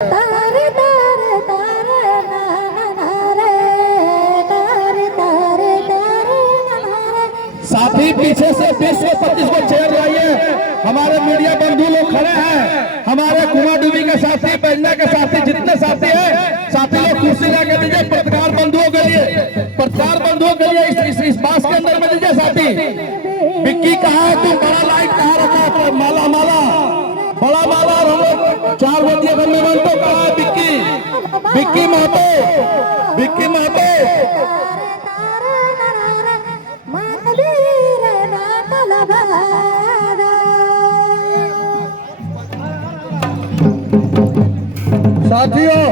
तारे तारे तारे ना ना रे तारे तारे तारे ना रे। साथी पीछे से 20-25 को चेयर लाइए। हमारे मीडिया बंधु लोग खड़े हैं, हमारे कुमार डूबी के साथी, बजना के साथी, जितने साथी हैं साथी लोग कुर्सी लाके दीजिए। पत्रकार बंधुओं के लिए इस बास के अंदर में दीजिए साथी। विक्की कहाँ है? तू बड़ा लाइट कहाँ रखा है? माला माला बड़ा माला। और हम लोग 4 बजे घर में बनते कहाँ है? विक्की महतो। साथियों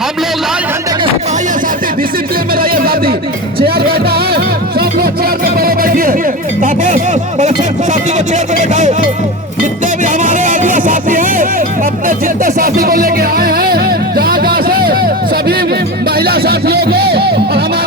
हम लोग लाल झंडे के सिपाही हैं साथी। डिसिप्लिन में रहिए साथी। चेयर बैठा है, सब लोग चेयर पे बड़े बैठिए। साथी को चेयर पे बैठाओ। जितने भी हमारे आदिया साथी हैं अपने जितने साथी को लेके आए हैं जहाँ से सभी महिला साथियों को और हमारे